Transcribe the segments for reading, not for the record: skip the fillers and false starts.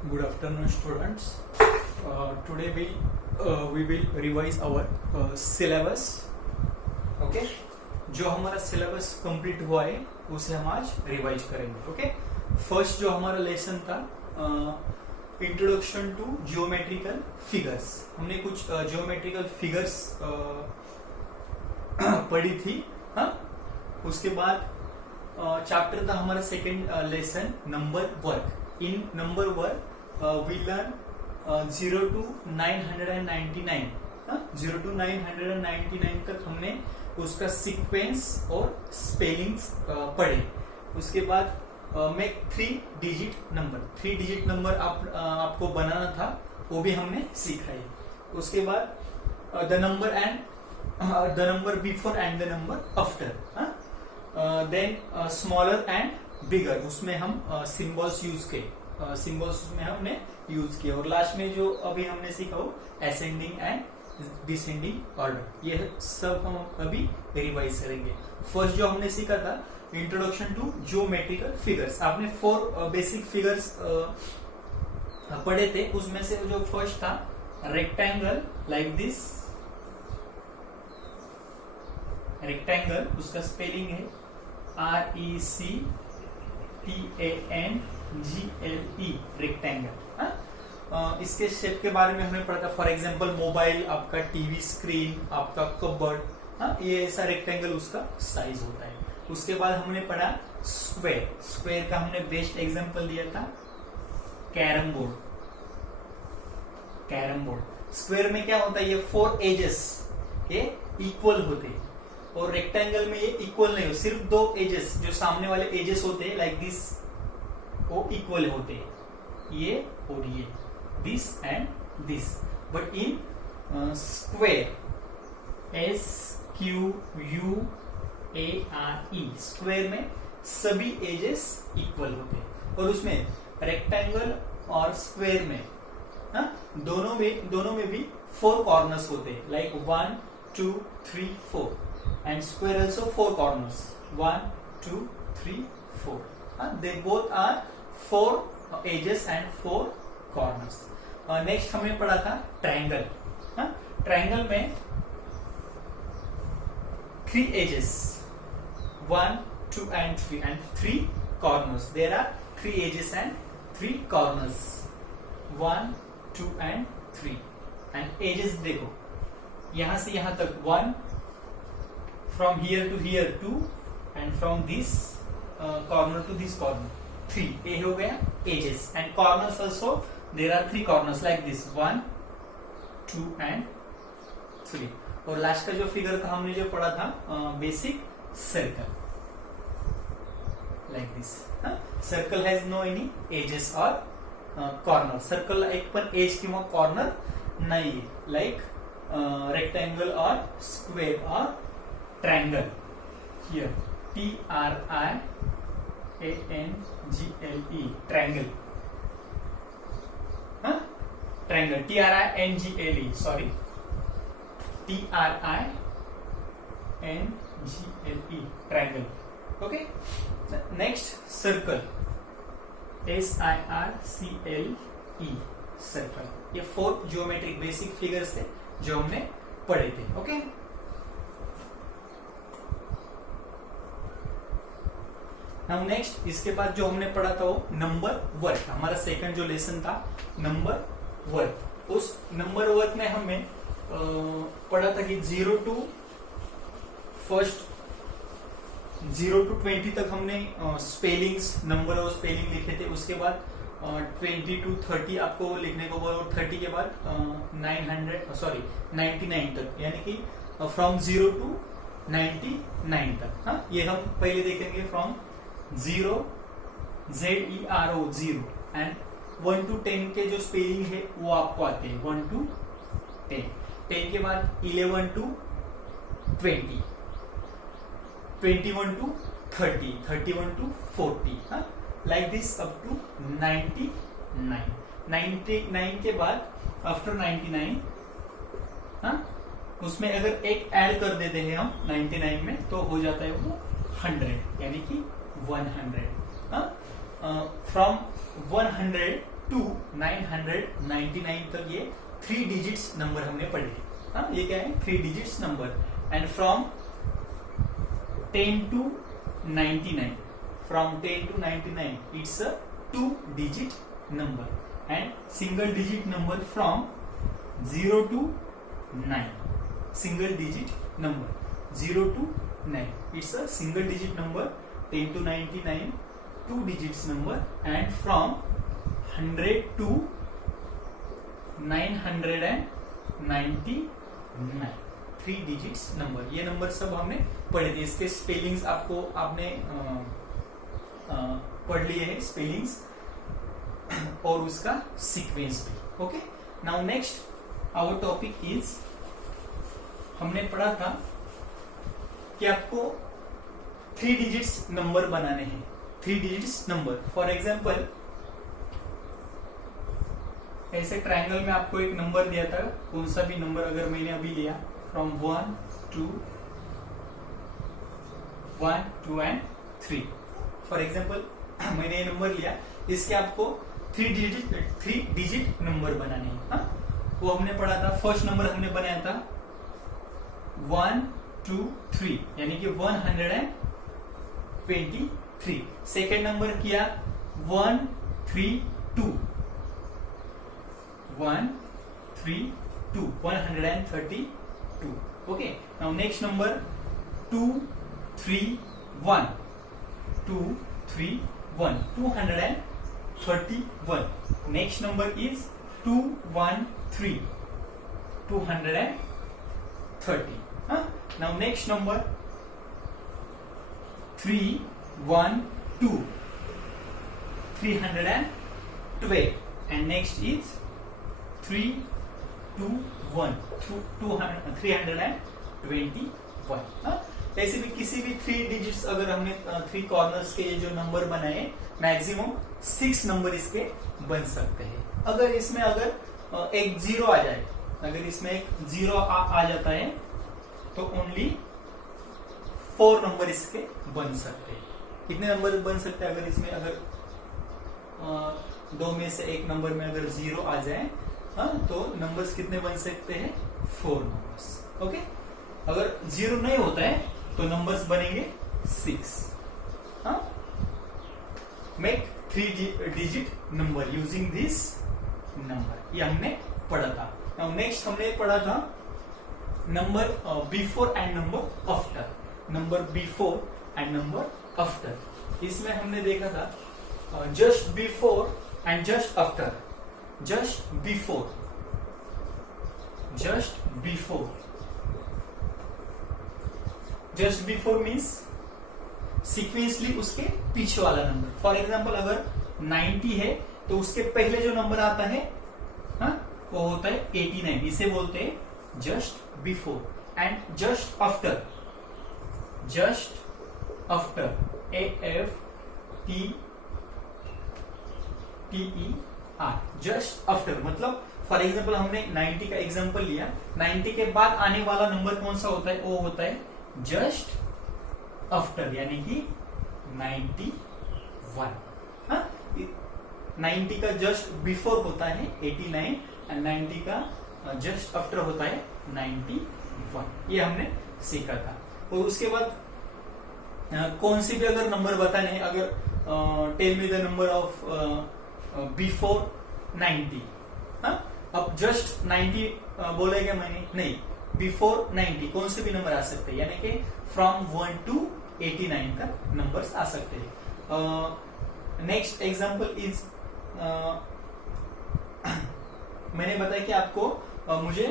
Good afternoon, students. Today we will revise our syllabus. Okay? जो हमारा syllabus complete हुआ है उसे हम आज रिवाइज करेंगे. ओके? फर्स्ट जो हमारा लेसन था इंट्रोडक्शन टू जियोमेट्रिकल फिगर्स. हमने कुछ जियोमेट्रिकल फिगर्स पढ़ी थी. हाँ, उसके बाद चैप्टर था हमारा second lesson number work. In number work we learn 0 to 999. 0 to 999 तक हमने उसका सीक्वेंस और स्पेलिंग्स पढ़े. उसके बाद में 3 डिजिट नंबर आपको बनाना था, वो भी हमने सीखा है. उसके बाद the number before and the number after. Then smaller and bigger, उसमें हम सिंबल्स यूज किए. सिंबल्स उसमें हमने यूज किए. और लास्ट में जो अभी हमने सीखा वो असेंडिंग एंड डिसेंडिंग ऑर्डर. ये सब हम अभी रिवाइज करेंगे. फर्स्ट जो हमने सीखा था इंट्रोडक्शन टू जियोमेट्रिकल फिगर्स. आपने 4 बेसिक फिगर्स पढ़े थे. उसमें से जो फर्स्ट था रेक्टेंगल लाइक दिस. रेक्टेंगल उसका स्पेलिंग है RECTANGLE रेक्टेंगल. इसके शेप के बारे में हमें पढ़ा था. फॉर एग्जांपल मोबाइल, आपका टीवी स्क्रीन, आपका कबर्ड, ये ऐसा रेक्टेंगल उसका साइज होता है. उसके बाद हमने पढ़ा स्क्वायर. स्क्वायर का हमने बेस्ट एग्जांपल दिया था कैरम बोर्ड. स्क्वायर में क्या होता है, ये 4 एजेस ये इक्वल होते हैं. और रेक्टेंगल में ये इक्वल नहीं हो, सिर्फ 2 एजेस जो सामने वाले एजेस होते हैं लाइक दिस, वो इक्वल होते हैं, ये और ये, this and this. But in square SQUARE square में सभी एजेस इक्वल होते हैं. और उसमें रेक्टेंगल और स्क्वायर में दोनों में भी 4 कॉर्नर्स होते हैं like 1 2 3 4. And square also 4 corners. 1 2 3 4. They both are 4 edges and 4 corners. Next हमने पढ़ा था ट्रायंगल. ट्रायंगल में 3 edges, 1 2 and 3 and 3 corners. There are 3 edges and 3 corners. 1 2 and 3. And edges देखो, यहां से यहां तक 1, from here to here 2, and from this corner to this corner 3. ये हो गया edges. And corners also there are 3 corners like this, 1 2 and 3. और last का जो फिगर था हमने जो पढ़ा था basic circle like this. Circle has no any edges और कॉर्नर. सर्कल एक पण एज किंवा कॉर्नर नाही है, लाइक रेक्टेंगल और स्क्वेअर और triangle. Here TRIANGLE triangle. Triangle TRINGLE, sorry, TRINGLE triangle. Okay. Next circle SIRCLE circle. ये 4 ज्योमेट्रिक बेसिक फिगर्स है जो हमने पढ़े थे. ओके. नाउ नेक्स्ट इसके बाद जो हमने पढ़ा था वो नंबर वर्क. हमारा सेकंड जो लेसन था नंबर वर्क. उस नंबर वर्क में हमें पढ़ा था कि 0 to 20 तक हमने स्पेलिंग्स, नंबर और स्पेलिंग लिखे थे. उसके बाद 20 to 30 आपको लिखने को बोला. और 30 के बाद 99 तक, यानी कि फ्रॉम 0 to 99 तक. ये हम पहले देखेंगे फ्रॉम 0 ZERO 0 एंड 1 to 10 के जो स्पेलिंग है वो आपको आते हैं 1 to 10. 10 के बाद 11 to 20, 21 to 30, 31 to 40, like this up to 99. 99 के बाद आफ्टर 99 उसमें अगर एक ऐड कर देते हैं हम 99 में तो हो जाता है वो 100, यानी कि 100. From 100 टू 999 तक ये 3 डिजिट्स नंबर हमने पढ़े। हाँ, ये क्या है? 3 digits number. And from 10 to 99, from 10 to 99 it's a 2 digit number, and single digit number from 0 to 9, single digit number 0 to 9 it's a single digit number, 10 to 99 2 digits number, and from 100 to 999 3 digits number। ये number सब हमने पढ़े थे। इसके spellings आपने पढ़ लिए हैं, स्पेलिंग्स और उसका सीक्वेंस भी। Okay, now next our topic is, हमने पढ़ा था कि आपको 3 डिजिट्स नंबर बनाने हैं। 3 डिजिट्स नंबर, फॉर एग्जाम्पल ऐसे ट्रायंगल में आपको एक नंबर दिया था, कौन सा भी नंबर अगर मैंने अभी लिया from 1 to 1 2 and 3, for example मैंने ये नंबर लिया, इसके आपको 3 डिजिट नंबर बनाने हैं। हाँ? वो हमने पढ़ा था, फर्स्ट नंबर हमने बनाया था 1 2 3 यानी कि 123। सेकेंड नंबर किया 1 3 2 132। Okay, now next number 2 3 1 231। Next number is 213 230। Now next number 312 312, and next is 321 321। ऐसे भी किसी भी 3 डिजिट्स अगर हमने 3 कॉर्नर्स के जो नंबर बनाए, मैक्सिमम 6 नंबर इसके बन सकते हैं। अगर इसमें एक जीरो आ जाए, अगर इसमें एक जीरो आ जाता है तो ओनली 4 नंबर इसके बन सकते हैं। कितने नंबर बन सकते हैं? अगर इसमें दो में से एक नंबर में अगर जीरो आ जाए, तो नंबर्स कितने बन सकते हैं? 4 नंबर्स। ओके, अगर जीरो नहीं होता है तो नंबर्स बनेंगे 6। Make 3 digit number using this number, ये हमने पढ़ा था। नाउ नेक्स्ट हमने पढ़ा था number before and number after. Number before and number after, इसमें हमने देखा था just before and just after. Just before means sequentially उसके पीछे वाला नंबर। फॉर एग्जाम्पल अगर 90 है तो उसके पहले जो नंबर आता है वो होता है 89, इसे बोलते हैं just before. And just after AFTER, just after मतलब फॉर एग्जाम्पल हमने 90 का एग्जाम्पल लिया, 90 के बाद आने वाला नंबर कौन सा होता है? वो होता है जस्ट आफ्टर, यानी कि 91। 90 का जस्ट बिफोर होता है 89 एंड 90 का जस्ट आफ्टर होता है 91। ये हमने सीखा था। और उसके बाद कौन सी भी अगर नंबर बताने हैं, अगर tell me the number of before 90। अब जस्ट 90 बोलेगा मैंने नहीं, बिफोर 90 कौन से भी नंबर आ सकते हैं, यानी कि फ्रॉम 1 to 89 तक नंबर्स आ सकते हैं। नेक्स्ट एग्जांपल इज, मैंने बताया कि आपको मुझे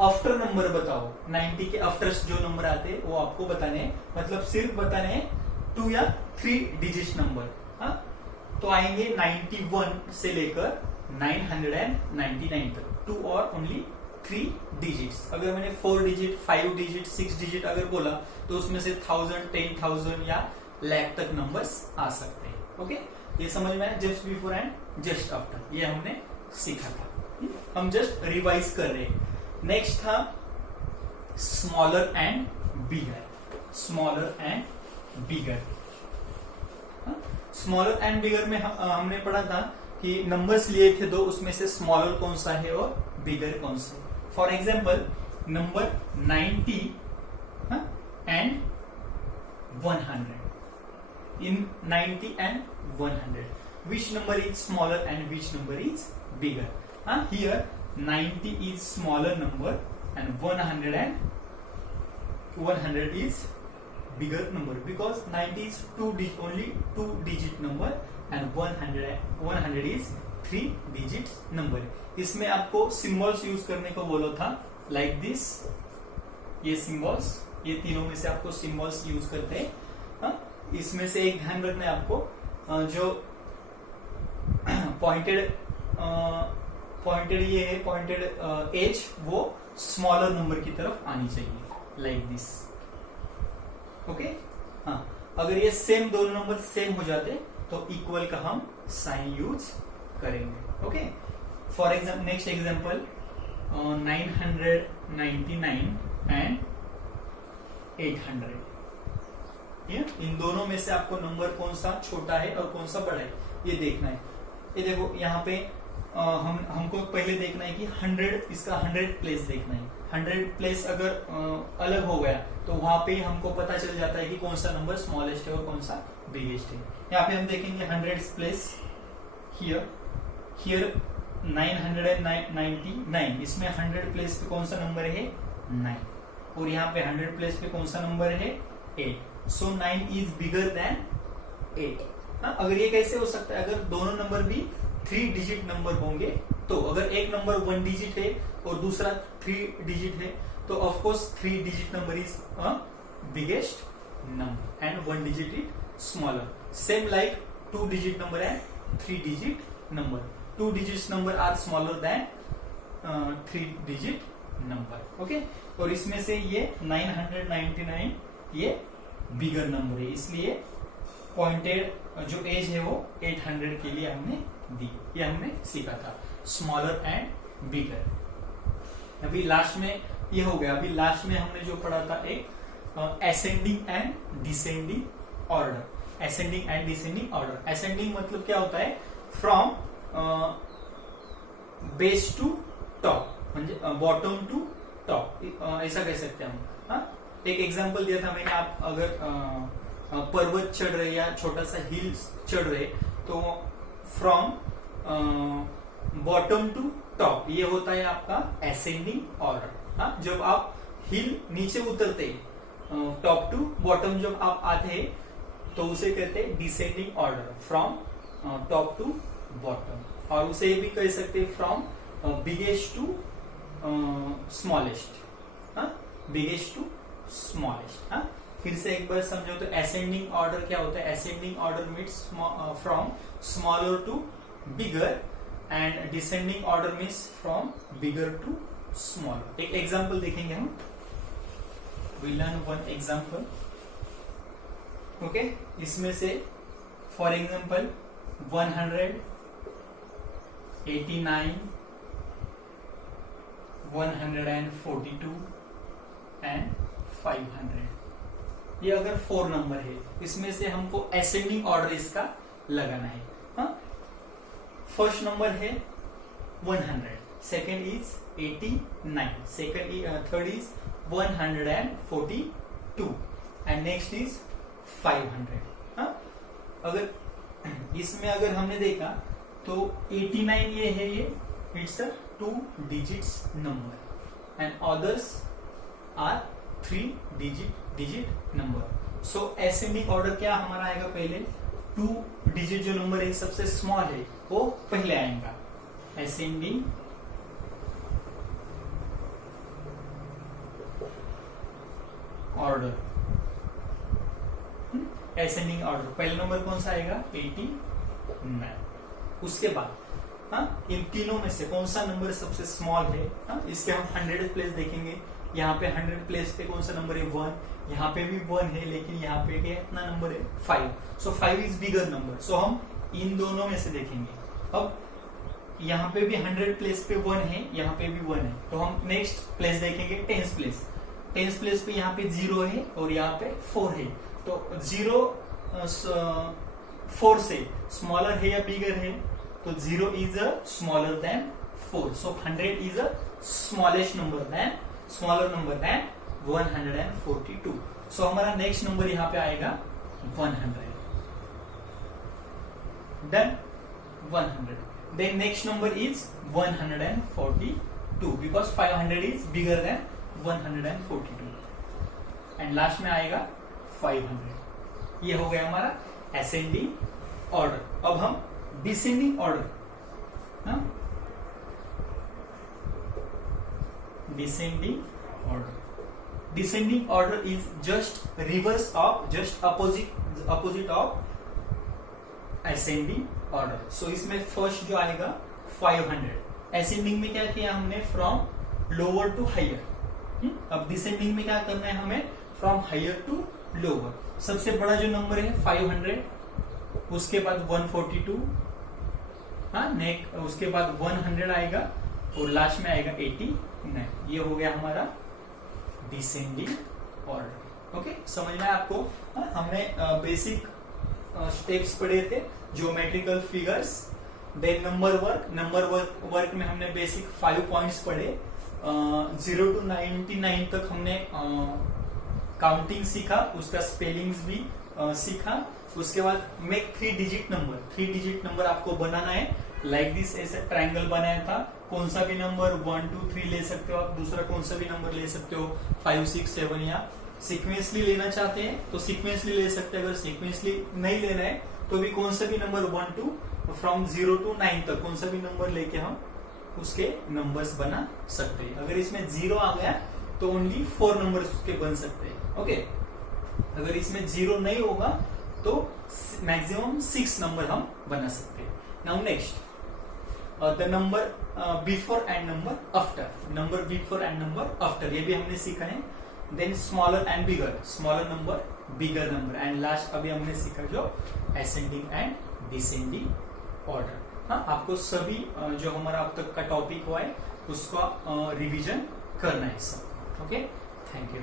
आफ्टर नंबर बताओ। 90 के आफ्टर जो नंबर आते हैं वो आपको बताने हैं, मतलब सिर्फ बताने हैं 2 या 3 डिजिट नंबर। तो आएंगे 91 से लेकर 999 तक, 2 और ओनली 3 डिजिट्स। अगर मैंने 4 डिजिट 5 डिजिट 6 डिजिट अगर बोला तो उसमें से 1000 10,000 या लाख तक नंबर्स आ सकते हैं। ओके, ये समझ में आया? Just before and just after, ये हमने सीखा था। हम जस्ट रिवाइज कर रहे हैं। नेक्स्ट था smaller and bigger. Smaller and बिगर में हमने पढ़ा था कि कि नंबर्स लिए थे दो, उसमें से स्मॉलर कौन सा है और बिगर कौन सा है। For example number 90 and 100. In 90 and 100, which number is smaller and which number is bigger? Here 90 is smaller number and 100 is bigger number, because 90 is only two digit number and 100 is 3 digits number. इसमें आपको symbols use करने को बोला था, like this. ये symbols, ये तीनों में से आपको सिंबल्स यूज करते हैं. इसमें से एक ध्यान रखना है आपको, जो पॉइंटेड ये है, पॉइंटेड एज, वो स्मॉलर नंबर की तरफ आनी चाहिए, लाइक दिस. ओके. हाँ, अगर ये सेम, दोनों नंबर सेम हो जाते तो इक्वल का हम साइन यूज करेंगे. Okay. For example, next example 999 and 800. इन दोनों में से आपको नंबर कौन सा छोटा है और कौन सा बड़ा है ये देखना है. ये देखो यहाँ पे हमको पहले देखना है कि 100, इसका 100 प्लेस देखना है. 100 प्लेस अगर अलग हो गया तो वहां पे हमको पता चल जाता है कि कौन सा नंबर स्मॉलेस्ट है और कौन सा बिगेस्ट है. यहाँ पे हम देखेंगे 100 प्लेस हियर 999. इसमें 100 प्लेस पे कौन सा नंबर है 9, और यहाँ पे 100 प्लेस पे कौन सा नंबर है 8. So 9 is bigger than 8. अगर ये कैसे हो सकता है, अगर दोनों नंबर भी 3 डिजिट नंबर होंगे, तो अगर एक नंबर 1 डिजिट है और दूसरा 3 डिजिट है, तो of course 3 digit number is biggest number and 1 digit is smaller. Same like 2 digit number and 3 digit number. 2 digit number are smaller than 3 digit number. Okay. और इसमें से ये 999 ये बिगर नंबर है, इसलिए पॉइंटेड जो एज है वो 800 के लिए हमने दी. ये हमने सीखा था, स्मॉलर एंड बिगर. अभी लास्ट में ये हो गया. अभी लास्ट में हमने जो पढ़ा था एक ascending and descending order. Ascending and descending order. Ascending मतलब क्या होता है, फ्रॉम बेस टू टॉप, म्हणजे बॉटम टू टॉप, ऐसा कह सकते हैं हम. हाँ, एक एग्जांपल दिया था मैंने. आप अगर पर्वत चढ़ रहे या छोटा सा हिल चढ़ रहे, तो फ्रॉम बॉटम टू टॉप ये होता है आपका असेंडिंग ऑर्डर. हाँ, जब आप हिल नीचे उतरते, टॉप टू बॉटम जब आप आते हैं, तो उसे कहते हैं descending order, from top to bottom. और उसे भी कह सकते हैं फ्रॉम biggest to smallest. Biggest to smallest. फिर से एक बार समझो तो असेंडिंग ऑर्डर क्या होता है. Ascending order means from smaller to bigger and descending order means from bigger to smaller. एक एग्जांपल देखेंगे हम. We learn one example. Okay. इसमें से फॉर एग्जांपल 189, 142 एंड 500. ये अगर 4 नंबर है, इसमें से हमको असेंडिंग ऑर्डर इसका लगाना है. फर्स्ट नंबर है 100, second is 89, third is 142 and next is 500. अगर इसमें अगर हमने देखा तो 89 ये है, ये it's a 2 digits number and others are 3 digit number. So ascending order क्या हमारा आएगा, पहले 2 डिजिट जो नंबर है सबसे स्मॉल है वो पहले आएगा. Ascending order. असेंडिंग ऑर्डर पहला नंबर कौन सा आएगा 89. उसके बाद इन तीनों में से कौन सा नंबर सबसे स्मॉल है. इसके हम 100 प्लेस देखेंगे. यहाँ पे 100 प्लेस पे कौन सा नंबर है 1. यहाँ पे भी 1 है, लेकिन यहाँ पे कितना नंबर है 5. सो 5 इज बिगर नंबर. सो हम इन दोनों में से देखेंगे. अब यहाँ पे भी 100 प्लेस पे 1 है, यहाँ पे भी 1 है, तो हम नेक्स्ट प्लेस देखेंगे 10th प्लेस. 10th प्लेस पे यहाँ पे 0 है और यहाँ पे 4 है. तो 0 4 से स्मॉलर है या बिगर है, तो 0 is a smaller than 4, so 100 is a smallest number than 142. So हमारा नेक्स्ट नंबर यहां पे आएगा 100. Done. 100. Then next number is 142 because 500 is bigger than 142. And last में आएगा 500. ये हो गया हमारा असेंडिंग ऑर्डर. अब हम descending order, descending order. Descending order is just reverse of, just opposite of ascending order. So इसमें फर्स्ट जो आएगा 500. असेंडिंग में क्या किया हमने, फ्रॉम लोअर टू हायर. अब डिसेंडिंग में क्या करना है हमें, फ्रॉम हायर टू लोअर. सबसे बड़ा जो नंबर है 500, उसके बाद 142, उसके बाद 100 आएगा और लास्ट में आएगा 89. ये हो गया हमारा डिसेंडिंग ऑर्डर. ओके, समझ में आपको. हमने बेसिक स्टेप्स पढ़े थे, geometrical figures, then number work में हमने बेसिक 5 पॉइंट्स पढ़े. 0 to 99 तक हमने काउंटिंग सीखा, उसका स्पेलिंग्स भी सीखा. उसके बाद मेक 3 डिजिट नंबर आपको बनाना है. लाइक दिस ऐसे ट्रायंगल बनाया था. कौन सा भी नंबर 1 2 3 ले सकते हो आप, दूसरा कौन सा भी नंबर ले सकते हो 5 6 7, या सीक्वेंसली लेना चाहते हैं तो सीक्वेंसली ले सकते हैं. अगर सीक्वेंसली नहीं लेना है तो भी कौन सा भी नंबर 1 2 फ्रॉम 0 to 9 तक कौन सा भी नंबर लेके हम उसके नंबर्स बना सकते हैं. अगर इसमें 0 आ गया तो ओनली 4 नंबर्स उसके बन सकते हैं. ओके, अगर इसमें 0 नहीं होगा तो मैक्सिमम 6 नंबर हम बना सकते हैं. Now next, the number before and number after. Number before and number after ये भी हमने सीखा है. Then smaller and bigger, smaller number bigger number. And last अभी हमने सीखा जो असेंडिंग एंड डिसेंडिंग ऑर्डर. आपको सभी जो हमारा अब तक का टॉपिक हुआ है उसका रिवीजन करना है सब. Okay, thank you.